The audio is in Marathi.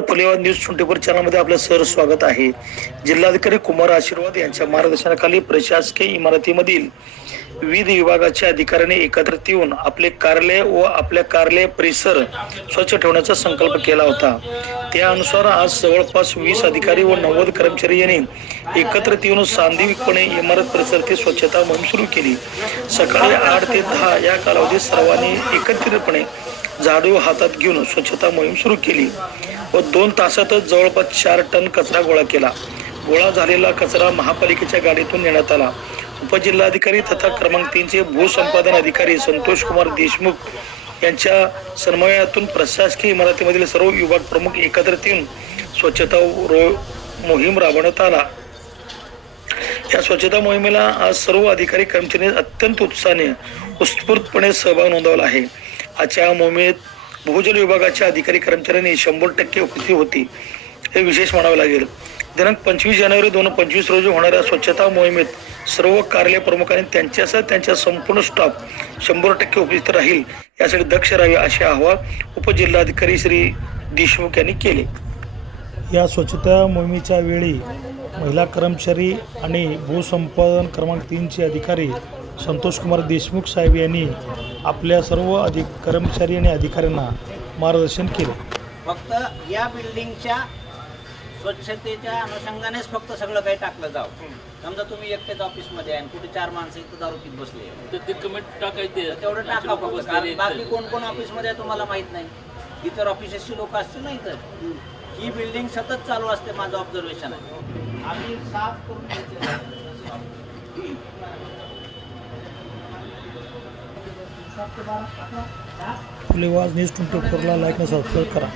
पलेवा न्यूज ट्वेंटी फोर चॅनलमध्ये आपलं सर स्वागत आहे. जिल्हाधिकारी कुमार आशीर्वाद यांच्या मार्गदर्शनाखाली प्रशासकीय इमारतीमधील विविध विभागाच्या अधिकाऱ्यांनी एकत्रित येऊन आपले कार्यालय व आपल्या कार्यालय परिसर स्वच्छ ठेवण्याचा संकल्प केला होता. त्यानुसार आज जवळपास वीस अधिकारी व नव्वद कर्मचारी यांनी एकत्रित येऊन सांधिविकपणे इमारत परिसराची स्वच्छता मोहीम सुरू केली. सकाळी आठ ते दहा या कालावधीत सर्वांनी एकत्रितपणे झाडू हातात घेऊन स्वच्छता मोहीम सुरू केली. व दोन तासातच जवळपास चार टन कचरा गोळा केला. गोळा झालेला कचरा महापालिकेच्या गाडीतून नेण्यात आला. उपजिल्हाधिकारी तथा क्रमांक तीनचे भूसंपादन अधिकारी संतोष कुमार देशमुख यांच्या समन्वयातून प्रशासकीय इमारतीमधील सर्व विभाग प्रमुख एकत्रित येऊन स्वच्छता रो मोहीम राबवण्यात आला. या स्वच्छता मोहिमेला आज सर्व अधिकारी कर्मचारी अत्यंत उत्साहाने उत्स्फूर्तपणे सहभाग नोंदवला आहे. आजच्या मोहिमेत भूजल विभागाच्या अधिकारी कर्मचाऱ्यांनी शंभर टक्के उपस्थित होती हे विशेष म्हणावे लागेल. दिनांक पंचवीस जानेवारी दोन हजार पंचवीस रोजी होणाऱ्या स्वच्छता मोहिमेत सर्व कार्यालय प्रमुखांनी त्यांच्यासह त्यांच्या संपूर्ण स्टाफ शंभर टक्के उपस्थित राहील यासाठी दक्ष राहावे असे आवाहन उपजिल्हाधिकारी श्री देशमुख यांनी केले. या स्वच्छता मोहिमेच्या वेळी महिला कर्मचारी आणि भूसंपादन क्रमांक तीनचे अधिकारी संतोष कुमार देशमुख साहेब यांनी आपल्या सर्व अधिक कर्मचारी आणि अधिकाऱ्यांना मार्गदर्शन केले. फक्त या बिल्डिंगच्या स्वच्छतेच्या अनुषंगानेच फक्त सगळं काही टाकलं जावं. समजा तुम्ही एकटेच ऑफिसमध्ये आहे आणि कुठे चार माणसं इथं दारू पीत बसले तर ते कमेंट टाकायचे. तर तेवढं टाका फक्त कारण बाकी कोण कोण ऑफिसमध्ये आहे तुम्हाला माहीत नाही. इतर ऑफिसेसची लोक असतील ना इथं. ही बिल्डिंग सतत चालू असते माझं ऑब्झर्वेशन आहे. आम्ही साफ करून. फुलेवाज न्यूज ट्वेंटी फोरला लाईक आणि सबस्क्राईब करा।